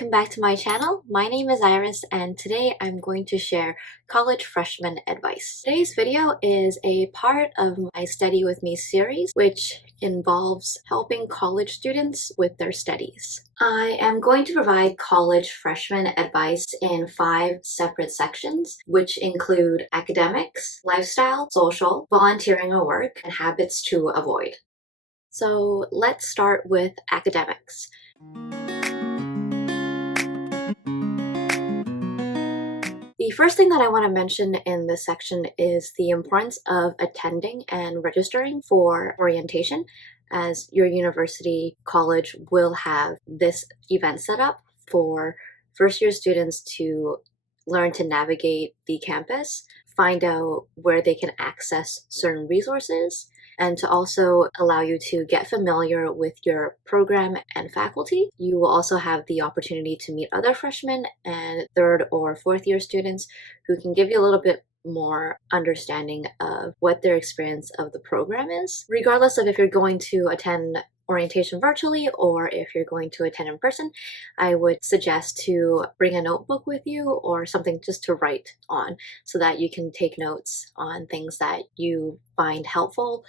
welcome back to my channel. My name is Iris and today I'm going to share college freshman advice. Today's video is a part of my Study With Me series, which involves helping college students with their studies. I am going to provide college freshman advice in 5 separate sections, which include academics, lifestyle, social, volunteering or work, and habits to avoid. So let's start with academics. The first thing that I want to mention in this section is the importance of attending and registering for orientation, as your university college will have this event set up for first-year students to learn to navigate the campus, find out where they can access certain resources, and to also allow you to get familiar with your program and faculty. You will also have the opportunity to meet other freshmen and third or fourth year students who can give you a little bit more understanding of what their experience of the program is. Regardless of if you're going to attend orientation virtually or if you're going to attend in person, I would suggest to bring a notebook with you or something just to write on so that you can take notes on things that you find helpful,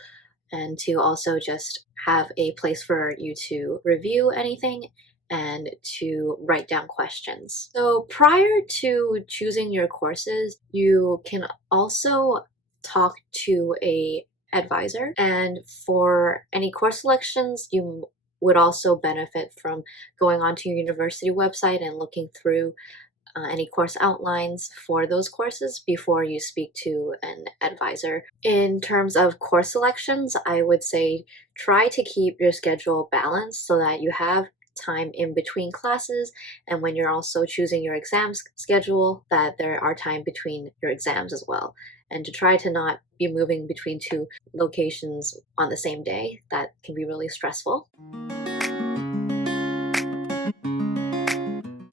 and to also just have a place for you to review anything and to write down questions. So prior to choosing your courses, you can also talk to an advisor, and for any course selections, you would also benefit from going onto your university website and looking through any course outlines for those courses before you speak to an advisor. In terms of course selections, I would say try to keep your schedule balanced so that you have time in between classes, and when you're also choosing your exam schedule, that there are time between your exams as well, and to try to not be moving between 2 locations on the same day. That can be really stressful.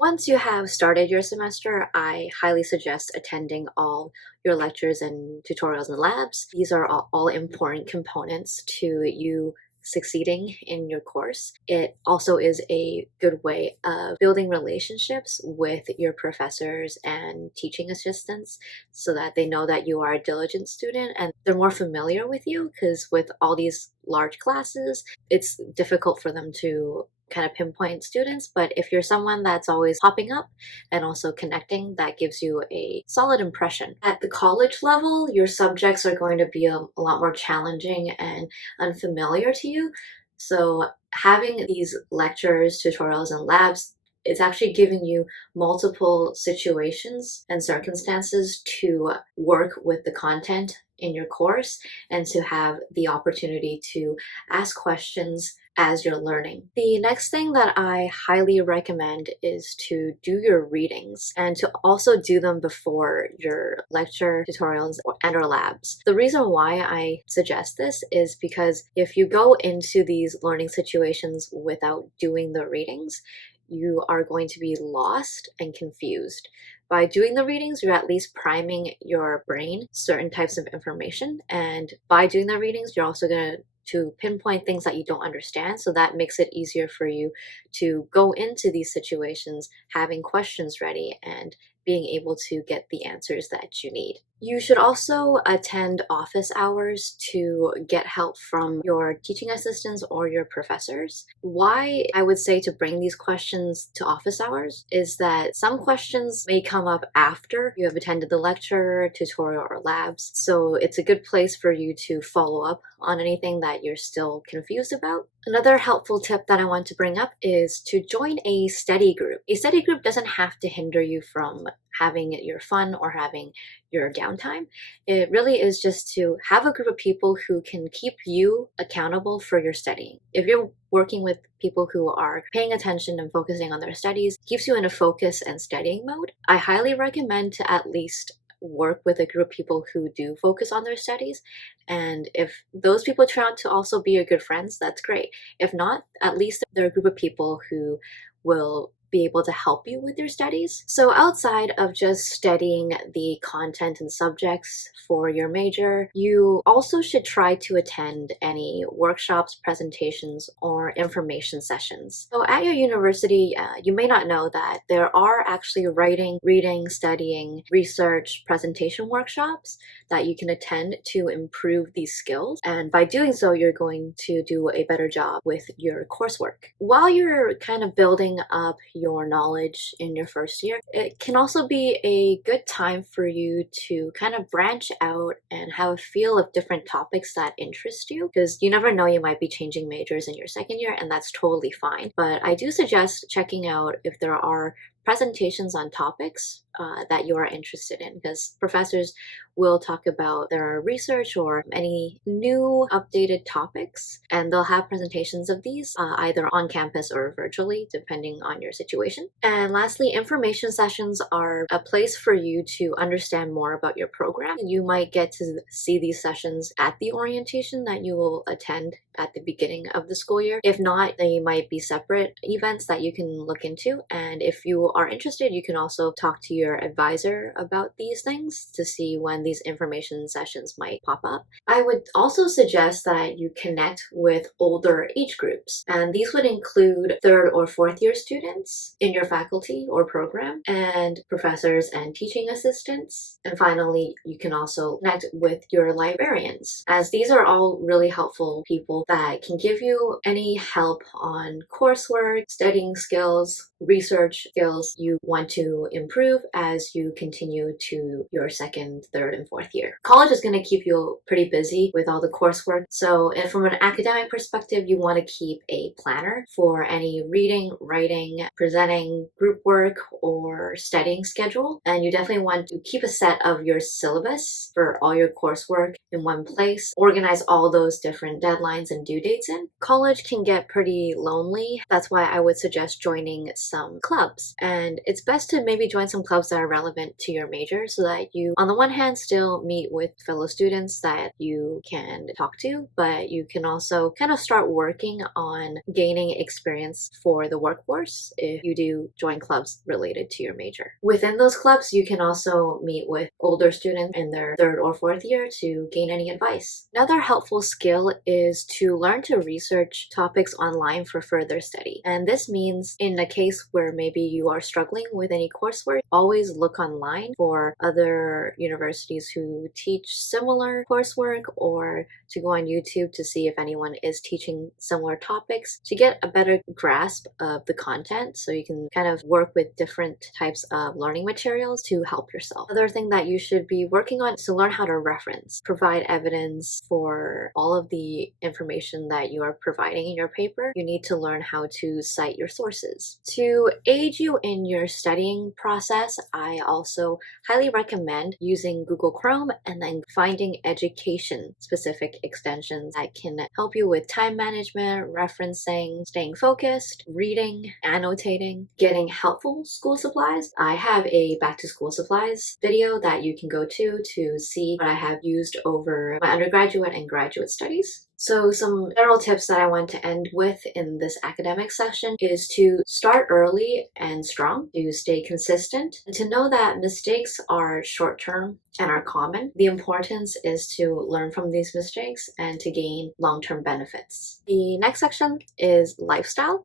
Once you have started your semester, I highly suggest attending all your lectures and tutorials and labs. These are all important components to you succeeding in your course. It also is a good way of building relationships with your professors and teaching assistants so that they know that you are a diligent student and they're more familiar with you, because with all these large classes, it's difficult for them to kind of pinpoint students. But if you're someone that's always popping up and also connecting, that gives you a solid impression. At the college level, your subjects are going to be a lot more challenging and unfamiliar to you. So having these lectures, tutorials, and labs, it's actually giving you multiple situations and circumstances to work with the content in your course and to have the opportunity to ask questions as you're learning. The next thing that I highly recommend is to do your readings and to also do them before your lecture, tutorials, or labs. The reason why I suggest this is because if you go into these learning situations without doing the readings, you are going to be lost and confused. By doing the readings, you're at least priming your brain certain types of information, and by doing the readings, you're also going to pinpoint things that you don't understand, so that makes it easier for you to go into these situations having questions ready and being able to get the answers that you need. You should also attend office hours to get help from your teaching assistants or your professors. Why I would say to bring these questions to office hours is that some questions may come up after you have attended the lecture, tutorial, or labs. So it's a good place for you to follow up on anything that you're still confused about. Another helpful tip that I want to bring up is to join a study group. A study group doesn't have to hinder you from having your fun or having your downtime. It really is just to have a group of people who can keep you accountable for your studying. If you're working with people who are paying attention and focusing on their studies, keeps you in a focus and studying mode, I highly recommend to at least work with a group of people who do focus on their studies. And if those people turn out to also be your good friends, that's great. If not, at least they're a group of people who will be able to help you with your studies. So outside of just studying the content and subjects for your major, you also should try to attend any workshops, presentations, or information sessions. So at your university, you may not know that there are actually writing, reading, studying, research, presentation workshops that you can attend to improve these skills. And by doing so, you're going to do a better job with your coursework. While you're kind of building up your knowledge in your first year, it can also be a good time for you to kind of branch out and have a feel of different topics that interest you, because you never know, you might be changing majors in your second year, and that's totally fine. But I do suggest checking out if there are presentations on topics that you are interested in, because professors will talk about their research or any new updated topics, and they'll have presentations of these either on campus or virtually, depending on your situation. And lastly, information sessions are a place for you to understand more about your program. You might get to see these sessions at the orientation that you will attend at the beginning of the school year. If not, they might be separate events that you can look into. And if you are interested, you can also talk to your advisor about these things to see when these information sessions might pop up. I would also suggest that you connect with older age groups, and these would include third or fourth year students in your faculty or program, and professors and teaching assistants. And finally, you can also connect with your librarians, as these are all really helpful people that can give you any help on coursework, studying skills, research skills you want to improve as you continue to your second, third, and fourth year. College is going to keep you pretty busy with all the coursework. So, and from an academic perspective, you want to keep a planner for any reading, writing, presenting, group work, or studying schedule. And you definitely want to keep a set of your syllabus for all your coursework in one place. Organize all those different deadlines and due dates in. College can get pretty lonely. That's why I would suggest joining some clubs. And it's best to maybe join some clubs that are relevant to your major, so that you, on the one hand, still meet with fellow students that you can talk to, but you can also kind of start working on gaining experience for the workforce if you do join clubs related to your major. Within those clubs, you can also meet with older students in their third or fourth year to gain any advice. Another helpful skill is to learn to research topics online for further study. And this means in a case where maybe you are struggling with any coursework, always look online for other universities who teach similar coursework, or to go on YouTube to see if anyone is teaching similar topics to get a better grasp of the content, so you can kind of work with different types of learning materials to help yourself. Another thing that you should be working on is to learn how to reference, provide evidence for all of the information that you are providing in your paper. You need to learn how to cite your sources. To aid you in your studying process, I also highly recommend using Google Chrome and then finding education-specific extensions that can help you with time management, referencing, staying focused, reading, annotating, getting helpful school supplies. I have a back to school supplies video that you can go to see what I have used over my undergraduate and graduate studies. So some general tips that I want to end with in this academic session is to start early and strong, to stay consistent, and to know that mistakes are short-term and are common. The importance is to learn from these mistakes and to gain long-term benefits. The next section is lifestyle.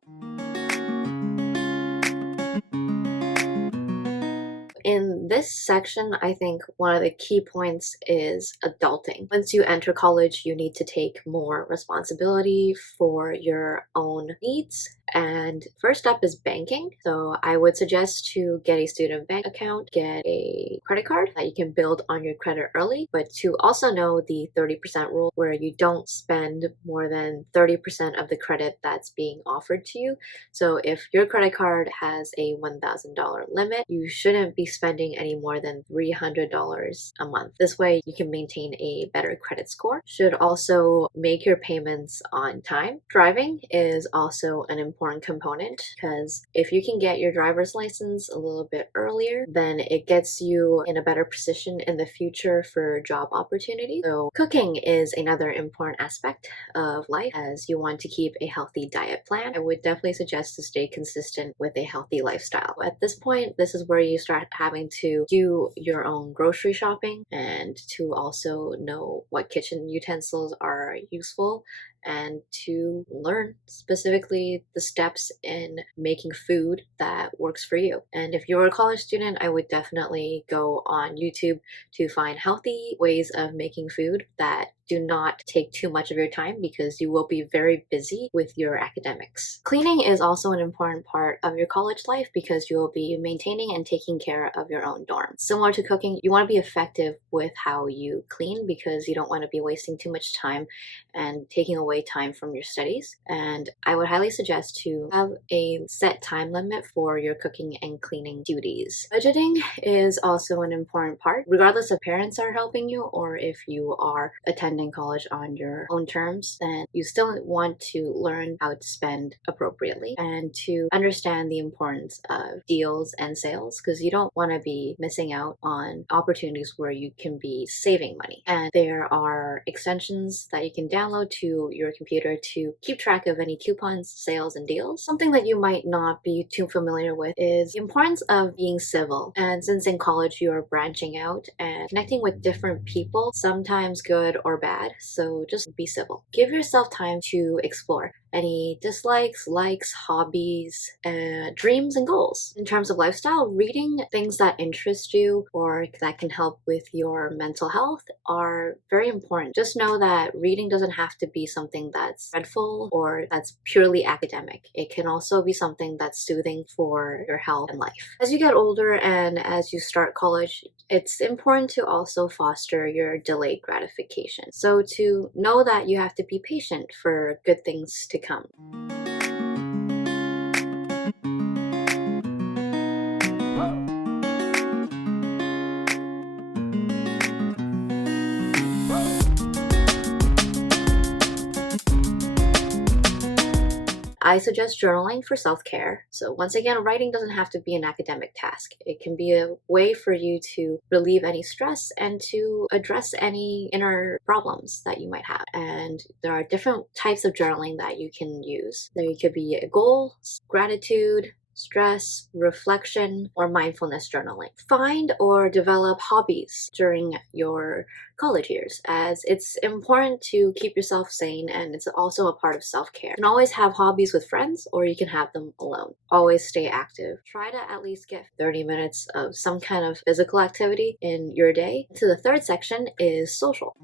In this section, I think one of the key points is adulting. Once you enter college, you need to take more responsibility for your own needs. And first up is banking. So I would suggest to get a student bank account, get a credit card that you can build on your credit early, but to also know the 30% rule, where you don't spend more than 30% of the credit that's being offered to you. So if your credit card has a $1,000 limit, you shouldn't be spending any more than $300 a month. This way you can maintain a better credit score. Should also make your payments on time. Driving is also an important component because if you can get your driver's license a little bit earlier, then it gets you in a better position in the future for job opportunities. So cooking is another important aspect of life as you want to keep a healthy diet plan. I would definitely suggest to stay consistent with a healthy lifestyle. At this point, this is where you start having to do your own grocery shopping and to also know what kitchen utensils are useful and to learn specifically the steps in making food that works for you. And if you're a college student, I would definitely go on YouTube to find healthy ways of making food that do not take too much of your time because you will be very busy with your academics. Cleaning is also an important part of your college life because you will be maintaining and taking care of your own dorm. Similar to cooking, you want to be effective with how you clean because you don't want to be wasting too much time and taking away time from your studies. And I would highly suggest to have a set time limit for your cooking and cleaning duties. Budgeting is also an important part, regardless if parents are helping you or if you are attending college on your own terms, then you still want to learn how to spend appropriately and to understand the importance of deals and sales because you don't want to be missing out on opportunities where you can be saving money. And there are extensions that you can download to your computer to keep track of any coupons, sales, and deals. Something that you might not be too familiar with is the importance of being civil. And since in college you are branching out and connecting with different people, sometimes good or bad, so just be civil. Give yourself time to explore any dislikes, likes, hobbies, dreams, and goals. In terms of lifestyle, reading things that interest you or that can help with your mental health are very important. Just know that reading doesn't have to be something that's dreadful or that's purely academic. It can also be something that's soothing for your health and life. As you get older and as you start college, it's important to also foster your delayed gratification. So to know that you have to be patient for good things to come. I suggest journaling for self-care. So once again, writing doesn't have to be an academic task. It can be a way for you to relieve any stress and to address any inner problems that you might have. And there are different types of journaling that you can use. There could be goals, gratitude, stress, reflection, or mindfulness journaling. Find or develop hobbies during your college years, as it's important to keep yourself sane and it's also a part of self-care. You can always have hobbies with friends or you can have them alone. Always stay active. Try to at least get 30 minutes of some kind of physical activity in your day. So the third section is social.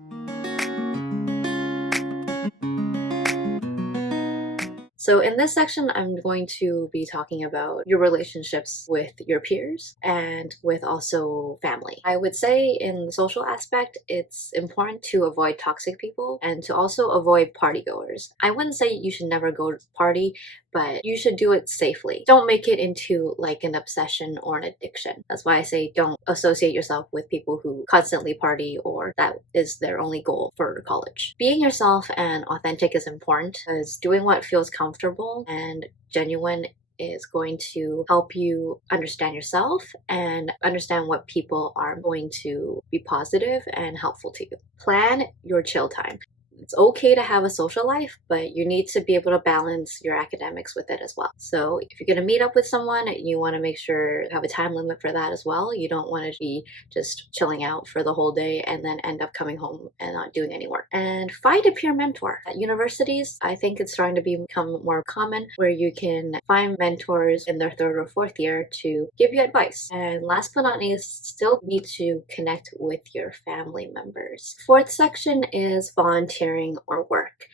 So in this section, I'm going to be talking about your relationships with your peers and with also family. I would say in the social aspect, it's important to avoid toxic people and to also avoid partygoers. I wouldn't say you should never go to the party, but you should do it safely. Don't make it into like an obsession or an addiction. That's why I say don't associate yourself with people who constantly party or that is their only goal for college. Being yourself and authentic is important because doing what feels comfortable and genuine is going to help you understand yourself and understand what people are going to be positive and helpful to you. Plan your chill time. It's okay to have a social life, but you need to be able to balance your academics with it as well. So if you're going to meet up with someone, you want to make sure you have a time limit for that as well. You don't want to be just chilling out for the whole day and then end up coming home and not doing any work. And find a peer mentor. At universities, I think it's starting to become more common where you can find mentors in their third or fourth year to give you advice. And last but not least, still need to connect with your family members. Fourth section is volunteering or work.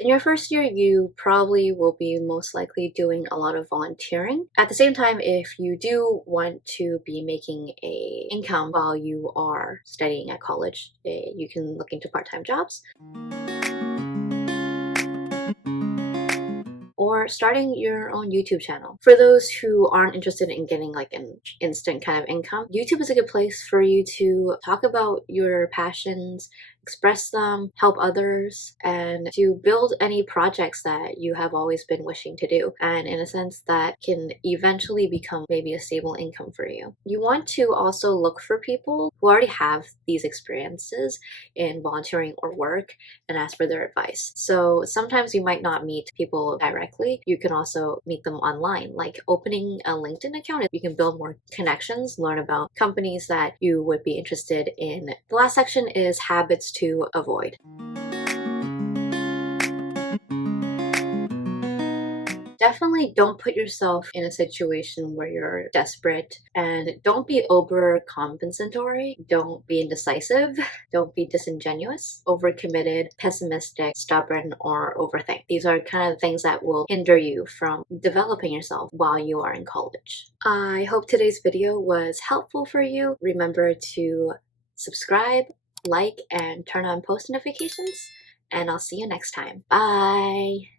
In your first year, you probably will be most likely doing a lot of volunteering. At the same time, if you do want to be making an income while you are studying at college, you can look into part-time jobs. Or or starting your own YouTube channel. For those who aren't interested in getting like an instant kind of income, YouTube is a good place for you to talk about your passions, express them, help others, and to build any projects that you have always been wishing to do. And in a sense, that can eventually become maybe a stable income for you. You want to also look for people who already have these experiences in volunteering or work and ask for their advice. So sometimes you might not meet people directly. You can also meet them online, like opening a LinkedIn account. You can build more connections, learn about companies that you would be interested in. The last section is habits to avoid. Definitely don't put yourself in a situation where you're desperate, and don't be overcompensatory. Don't be indecisive. Don't be disingenuous, overcommitted, pessimistic, stubborn, or overthink. These are kind of things that will hinder you from developing yourself while you are in college. I hope today's video was helpful for you. Remember to subscribe, like, and turn on post notifications, and I'll see you next time. Bye!